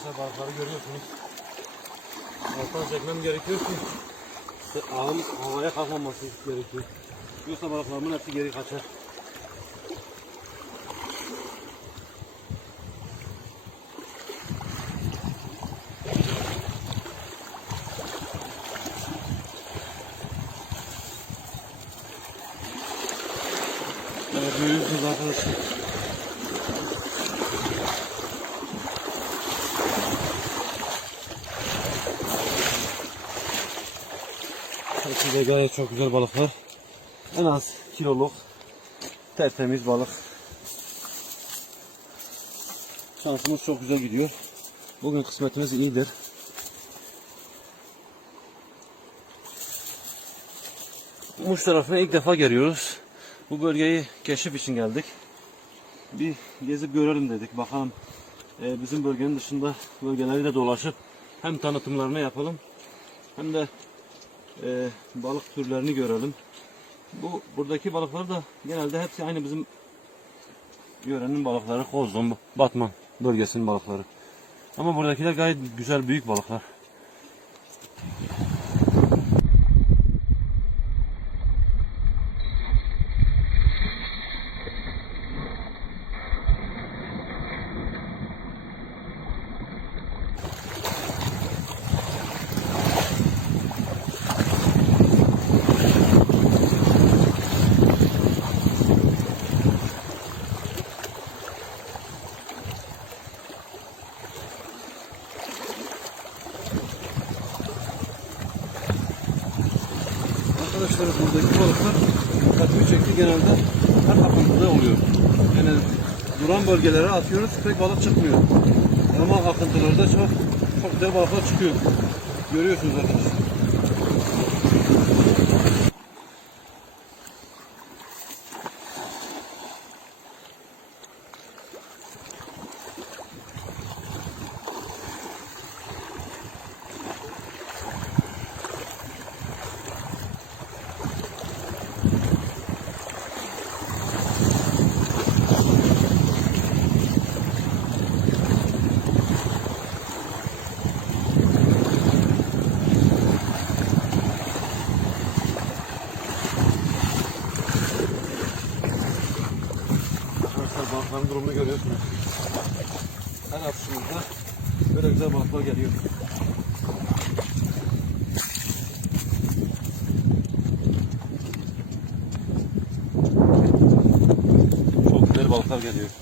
Arkadaşlar balıkları görüyorsunuz. Alttan çekmem gerekiyor ki işte havaya kalkmaması gerekiyor. Yoksa balıklarımın hepsi geri kaçar. Evet görüyorsunuz arkadaşlar. De gayet çok güzel balıklar. En az kiloluk tertemiz balık. Şansımız çok güzel gidiyor. Bugün kısmetimiz iyidir. Muş tarafına ilk defa geliyoruz. Bu bölgeyi keşif için geldik. Bir gezip görelim dedik. Bakalım e, bizim bölgenin dışında bölgeleri de dolaşıp hem tanıtımlarını yapalım hem de e, balık türlerini görelim. Bu buradaki balıklar da genelde hepsi aynı bizim yörenin balıkları. Kozlum, Batman bölgesinin balıkları. Ama buradakiler gayet güzel büyük balıklar. Arkadaşlar buradaki balıklar dikkatimi çekti genelde her akıntıda oluyor. Yani duran bölgelere atıyoruz pek balık çıkmıyor. Ama akıntılarda çok çok güzel balıklar çıkıyor. Görüyorsunuz. Arkadaşlar balıkların durumunu görüyorsunuz. Her atışımızda böyle güzel balıklar geliyor. Çok güzel balıklar geliyor.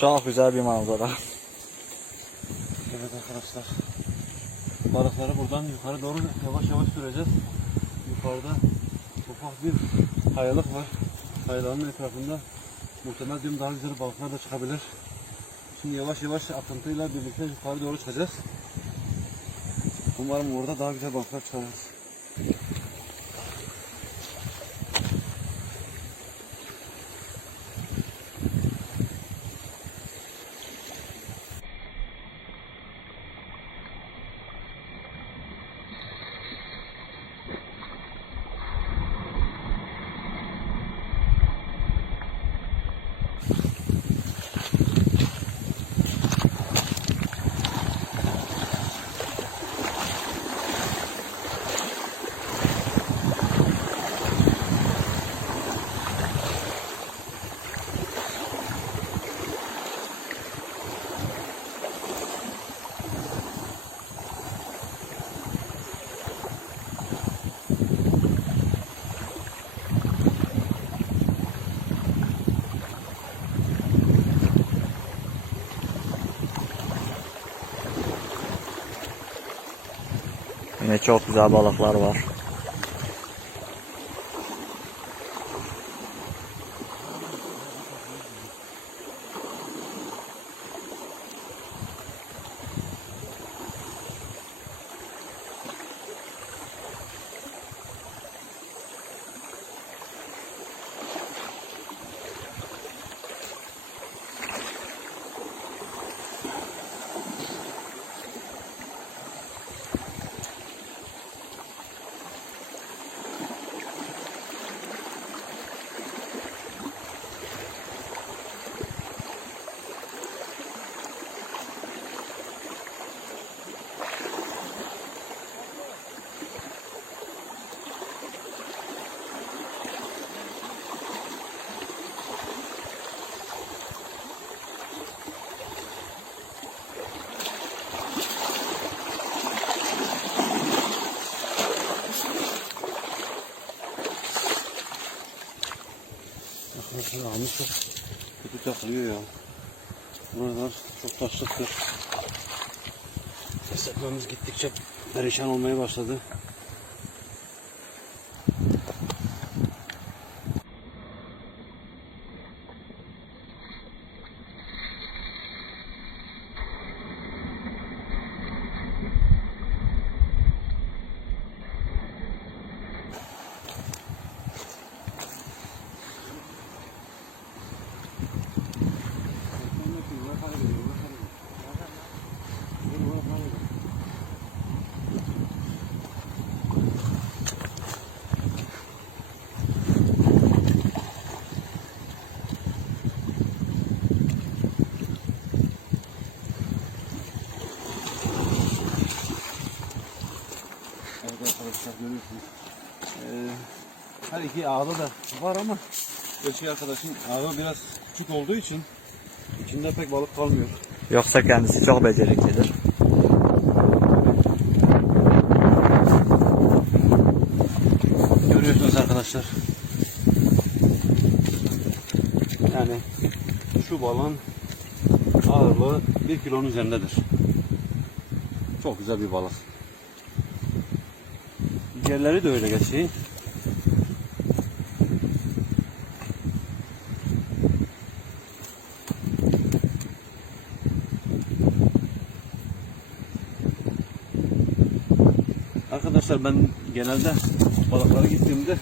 Çok güzel bir manzara. Evet arkadaşlar. Balıkları buradan yukarı doğru yavaş yavaş süreceğiz. Yukarıda ufak bir kayalık var. Kayaların etrafında muhtemel diyorum daha güzel balıklar da çıkabilir. Şimdi yavaş yavaş akıntıyla birlikte yukarı doğru çıkacağız. Umarım orada daha güzel balıklar çıkarırız. Yine çok güzel balıklar var. Ağımız çok kötü takılıyor ya. Buralar çok taşlıktır. Hesaplarımız gittikçe perişan olmaya başladı. Evet arkadaşlar görüyorsunuz. Ee, her iki ağda da var ama Ölçü arkadaşın ağı biraz küçük olduğu için içinde pek balık kalmıyor. Yoksa kendisi çok beceriklidir. Görüyorsunuz arkadaşlar. Yani şu balığın ağırlığı 1 kilonun üzerindedir. Çok güzel bir balık. Diğerleri de öyle geçeyim. Arkadaşlar ben genelde balıklara gittiğimde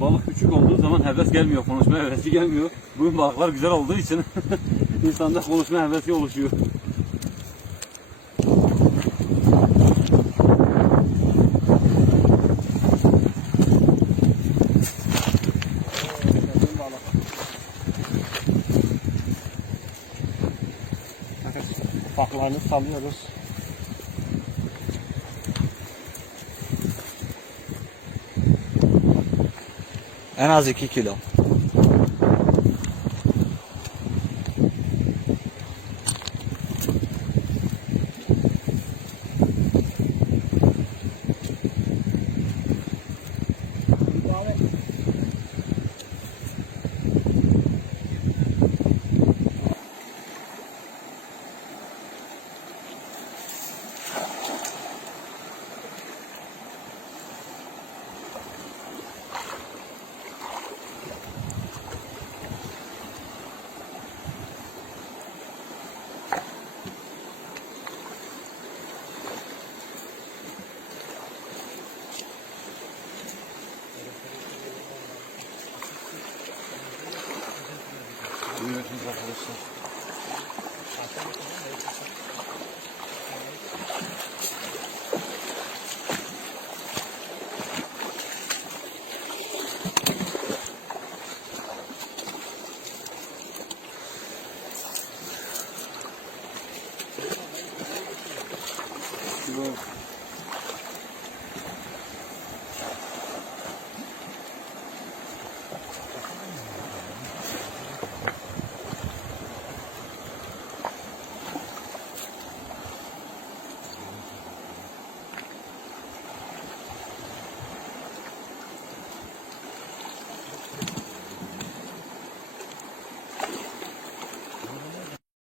balık küçük olduğu zaman heves gelmiyor, konuşma hevesi gelmiyor. Bugün balıklar güzel olduğu için insanda konuşma hevesi oluşuyor. Ufaklarını salıyoruz. En az 2 kilo.